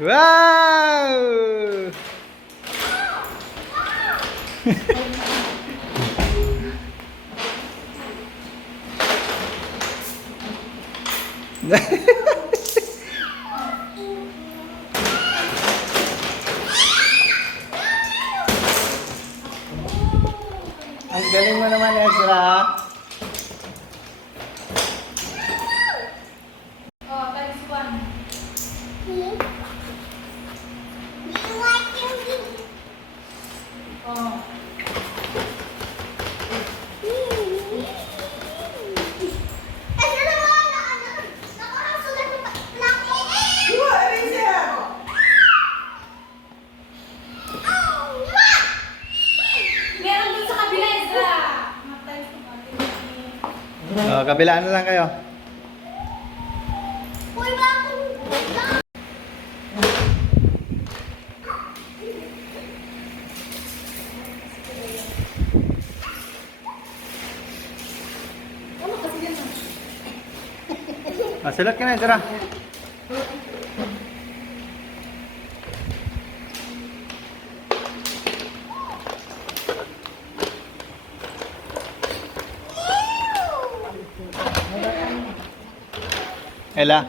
Wow! Ang galing mo naman, Ezra. Oh, times 1. Oh. Meron dun sa kabila, Ezra. Times 2. Oh, kabilaan na lang kayo. Sulat ka na, Ezra. Ella.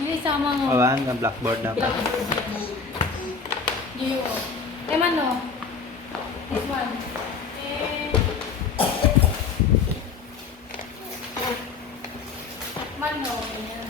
Hindi sama mo. Awan, ang blackboard na. Iyo. Mano? This one. Mano. Ganyan.